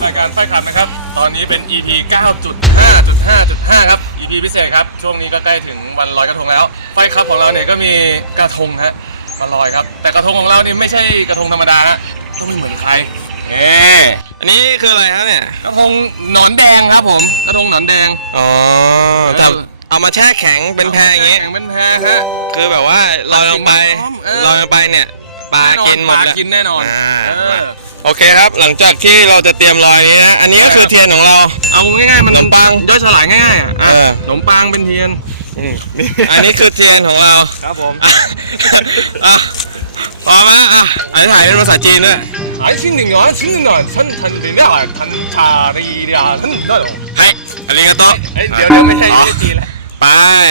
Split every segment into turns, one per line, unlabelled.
รายการไฟขับนะครับตอนนี้เป็น EP 9.5.5.5 ครับ EP พิเศษครับช่วงนี้ก็ใกล้ถึงวันลอยกระทงแล้วไฟขับของเราเนี่ยก็มีกระทงฮะมาลอยครับแต่กระทงของเรานี่ไม่ใช่กระทงธรรมดาฮะต้องไม่เหมือนใคร
อันนี้คืออะไรครับเนี่ย
กระทงหนอนแดงครับผมกระทงหนอนแดง
อ๋อแต่เอามาแช่แข็งเป็นแพอย่างงี้
เป็นแพฮะ
คือแบบว่าลอยลงไปเนี่ยปลากินหมดแล้ว
กินแน่นอน
โอเคครับหลังจากที่เราจะเตรียมลอยนี้นะอันนี้ก็คือเทียนของเรา
เอาง่ายๆมันขนมปังย่อยสลายง่ายๆขนมปังเป็นเทียน
อันนี้คือเทียนของเรา
ครับผม
พอไหมอธิษฐานเป็นภาษาจีนด้วย
新年啊新年啊趁年啊趁茶的呀趁那种
ให้อันนี้ก็ต้อง
เดี๋ยวไม่ใช่จีนแล้ว
ไป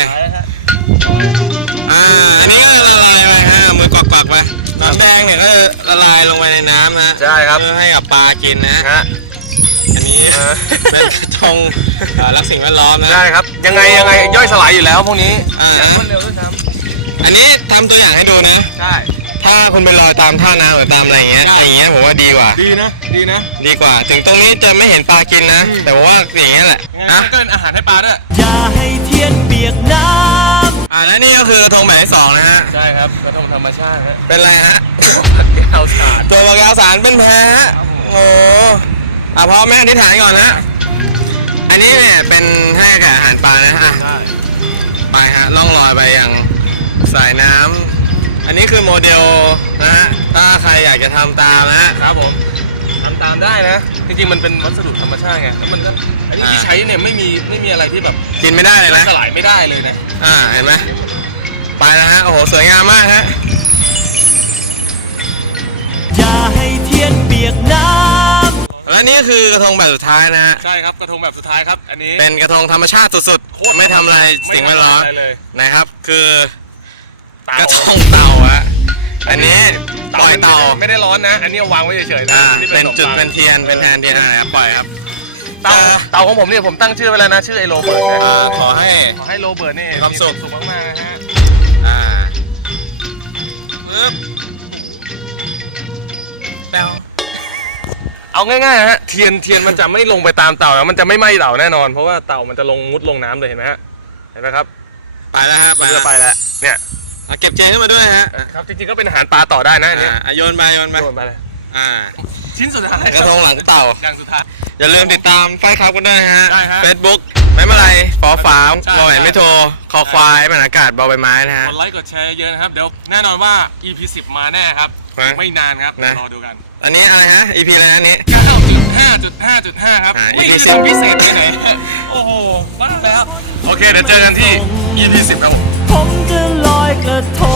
อันนี้ก็ละลายไปฮะมือกวักๆไปน้ำแดงเนี่ยก็จะละลายลงไปในน้ำนะ
ใช่ครับ
เพื่อให้กับปลากินนะอันนี้เป็นกระทงรักสิ่งแวดล้อมนะ
ใช่ครับยังไงย่อยสลายอยู่แล้วพวกนี้อย่างรวดเร็วด้วยซ้
ำอันนี้ทำตัวอย่างให้ดูนะ
ใช่
ถ้าคุณไปลอยตามท่าน้ำหรือตามอะไรอย่างเงี้ยผมว่าดีกว่า
ดีนะ
ดีกว่าถึงตรงนี้จะไม่เห็นปลากินนะแต่ว่าอย่างเงี้ยแหละ
นะก็เป็นอาหารให้ปลาด้วย
อย่าให้เทียนเปียกน้
ำและนี่ก็คือกระทงแบบที่2นะฮะ
ใช่ครับกระทงธรรมชาติฮะ
เป็นอะไรฮะ
ตัวปลาแก้วสาร
ตัวปลาแก้วสารเป็นแพโอ้พ่อแม่อธิษฐานก่อนนะอันนี้เนี่ยเป็นให้กับอาหารปลานะฮะไปฮะล่องลอยไปยังสายน้ำอันนี้คือโมเดลนะฮะถ้าใครอยากจะทำตามนะครับ
ผมทำตามได้นะจริงๆมันเป็นวัสดุธรรมชาติไงแล้วมันก็อันนี้ที่ใช้เนี่ยไม่มีอะไรที่แบบ
กินไม่ได้เลยนะ
สลายไม่ได้เลยนะ
เห็นไหมไปนะฮะโอ้โหสวยงามมากฮะ
อย่าให้เทียนเปียกน้ำ
และนี่คือกระทงแบบสุดท้ายนะฮะ
ใช่ครับกระทงแบบสุดท้ายครับอันนี้
เป็นกระทงธรรมชาติสุดๆไม่ทำอะไรสิ่งแวดล้อมนะครับคือกระทงเต่าฮะอันนี้ปล่อยเต่า
ไม่ได้ร้อนนะอันนี้วางไว้เฉยๆนะ
เป็นจุดเป็นเทียนเป็นแทนเทียนอะไรปล่อยครับ
เต่าของผมเนี่ยผมตั้งชื่อไว้แล้วนะชื่อไอโรเบิร์ตนะ
ขอ
ให้โรเบิร์ตนี่
ความสุข
มากๆนะฮะเอาง่ายๆฮะเทียนมันจะไม่ลงไปตามเต่านะมันจะไม่ไหม้เต่าแน่นอนเพราะว่าเต่ามันจะมุดลงน้ำเลยเห็นไหมฮะเห็นไหมครับ
ไปแล้วฮะ
ไปแล้วเนี่ย
เก็บเจขึ้นมาด้วยฮะ
ครับจริงๆก็เป็นอาหารปลาต่อได้นะเนี่ย
โยนไป
เลยชิ้นสุดท้าย
กระทงหลังเต่า
อย่างสุดท้าย
อย่าลืมติดตามไฟครับกันด้วยฮะ Facebook ไม่เมื่อไรฝอฝาบอแหวนไม่โทรคอควายบรรยากาศบอใบไม้นะฮะ
กดไลค์กดแชร์เยอะนะครับเดี๋ยวแน่นอนว่า EP 10มาแน่ครับไม่นานครับรอดูกัน
อันนี้อะไรฮะ EP อะไรอันนี้
9.5.5.5 ครับไม่ใช่พิเศษไปไหนโอ้โหบ้าแล้วโอเคเดี๋ยวเจอกันที่ EP 10ครับ
ผมจะลอยกระทง